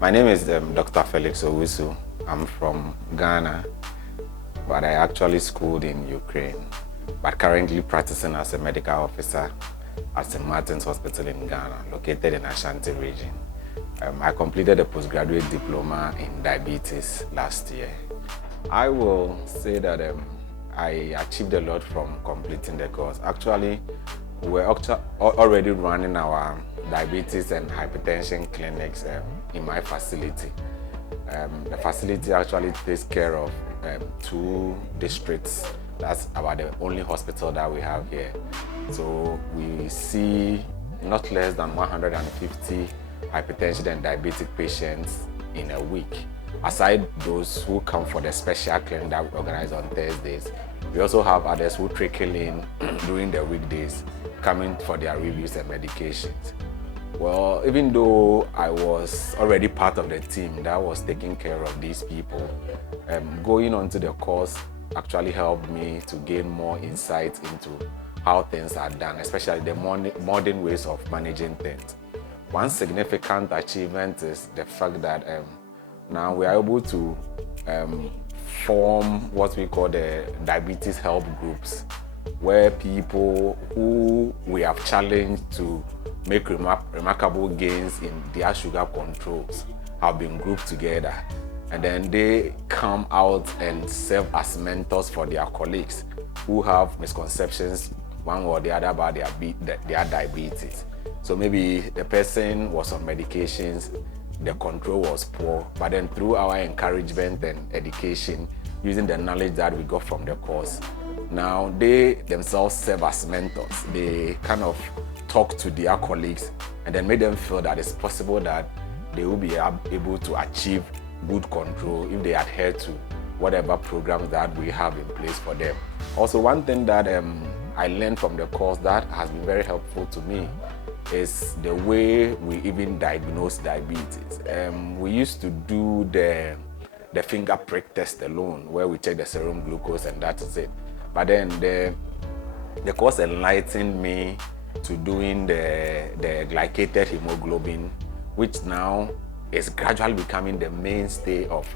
My name is Dr. Felix Owusu. I'm from Ghana, but I actually schooled in Ukraine, but currently practicing as a medical officer at St. Martin's Hospital in Ghana, located in Ashanti region. I completed a postgraduate diploma in diabetes last year. I will say that I achieved a lot from completing the course. Actually, we're already running our diabetes and hypertension clinics in my facility. The facility actually takes care of 2 districts. That's about the only hospital that we have here. So we see not less than 150 hypertension and diabetic patients in a week. Aside those who come for the special clinic that we organize on Thursdays, we also have others who trickle in during the weekdays, coming for their reviews and medications. Well, even though I was already part of the team that was taking care of these people, going on to the course actually helped me to gain more insight into how things are done, especially the modern ways of managing things. One significant achievement is the fact that now we are able to form what we call the diabetes help groups, where people who we have challenged to make remarkable gains in their sugar controls have been grouped together, and then they come out and serve as mentors for their colleagues who have misconceptions one or the other about their diabetes. So maybe the person was on medications, the control was poor, but then through our encouragement and education, using the knowledge that we got from the course, now they themselves serve as mentors. They kind of talk to their colleagues and then make them feel that it's possible that they will be able to achieve good control if they adhere to whatever programs that we have in place for them. Also, one thing that I learned from the course that has been very helpful to me is the way we even diagnose diabetes. We used to do the finger prick test alone, where we check the serum glucose and that is it. But then the course enlightened me to doing the glycated hemoglobin, which now is gradually becoming the mainstay of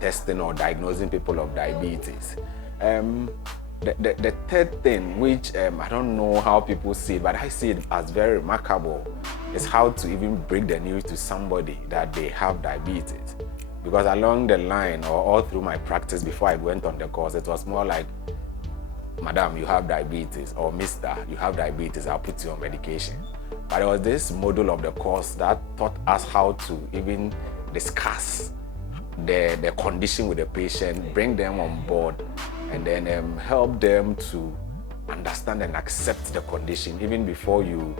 testing or diagnosing people of diabetes. The third thing, which I don't know how people see it, but I see it as very remarkable, is how to even break the news to somebody that they have diabetes. Because along the line, or all through my practice before I went on the course, it was more like, Madam, you have diabetes, or Mister, you have diabetes, I'll put you on medication. But there was this module of the course that taught us how to even discuss the condition with the patient, bring them on board, and then help them to understand and accept the condition even before you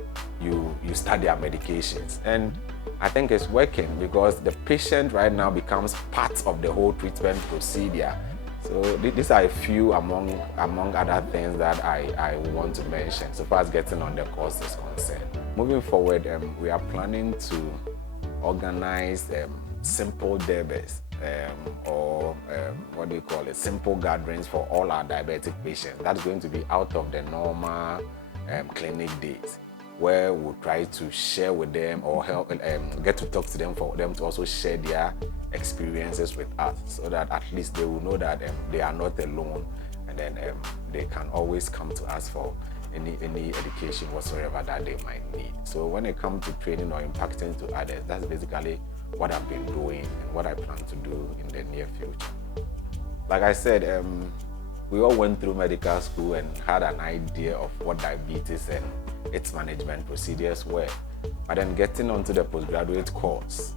start their medications. And I think it's working, because the patient right now becomes part of the whole treatment procedure. So these are a few among other things that I want to mention so far as getting on the course is concerned. Moving forward, we are planning to organize simple debates or what do you call it, simple gatherings for all our diabetic patients. That's going to be out of the normal clinic days, where we'll try to share with them or help get to talk to them, for them to also share their experiences with us, so that at least they will know that they are not alone, and then they can always come to us for any education whatsoever that they might need. So when it comes to training or impacting to others, that's basically what I've been doing and what I plan to do in the near future. Like I said, we all went through medical school and had an idea of what diabetes and its management procedures were. But then getting onto the postgraduate course,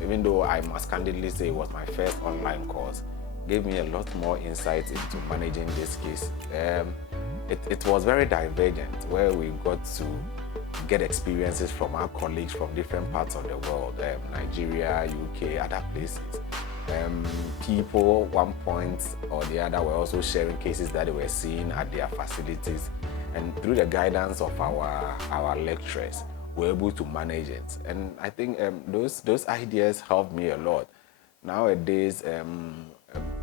even though I must candidly say it was my first online course, gave me a lot more insight into managing this case. It was very divergent, where we got to get experiences from our colleagues from different parts of the world, Nigeria, UK, other places. People at one point or the other were also sharing cases that they were seeing at their facilities, and through the guidance of our lecturers, we were able to manage it. And I think those ideas helped me a lot. Nowadays,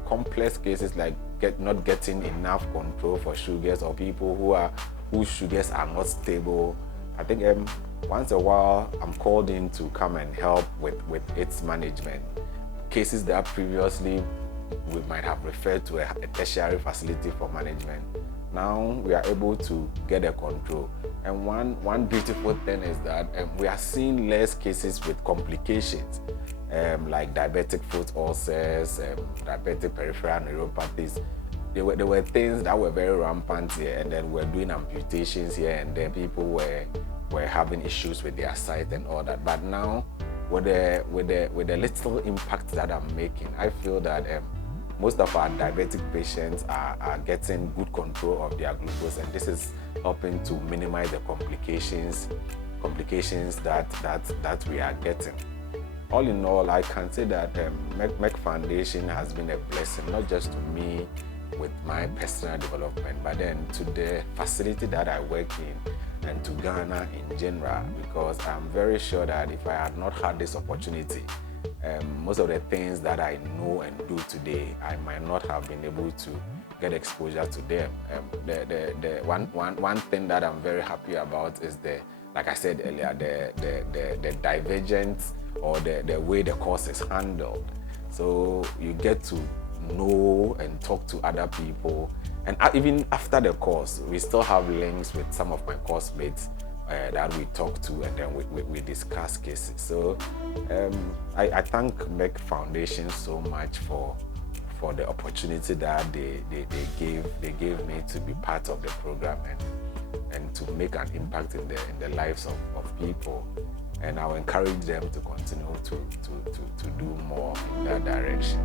complex cases like not getting enough control for sugars, or people whose sugars are not stable, I think once in a while, I'm called in to come and help with its management. Cases that previously we might have referred to a tertiary facility for management, now we are able to get a control. And one beautiful thing is that we are seeing less cases with complications, like diabetic foot ulcers, diabetic peripheral neuropathies. There were things that were very rampant here, and then we're doing amputations here, and then people were having issues with their sight and all that. But now, with the little impact that I'm making, I feel that most of our diabetic patients are getting good control of their glucose, and this is helping to minimize the complications that we are getting. All in all, I can say that Merck Foundation has been a blessing, not just to me with my personal development, but then to the facility that I work in and to Ghana in general, because I'm very sure that if I had not had this opportunity, most of the things that I know and do today, I might not have been able to get exposure to them. The one thing that I'm very happy about is like I said earlier, the divergence or the way the course is handled. So you get to know and talk to other people, and even after the course, we still have links with some of my course mates that we talk to, and then we discuss cases. So I thank Merck Foundation so much for the opportunity that they gave me to be part of the program and to make an impact in the lives of people. And I'll encourage them to continue to do more in that direction.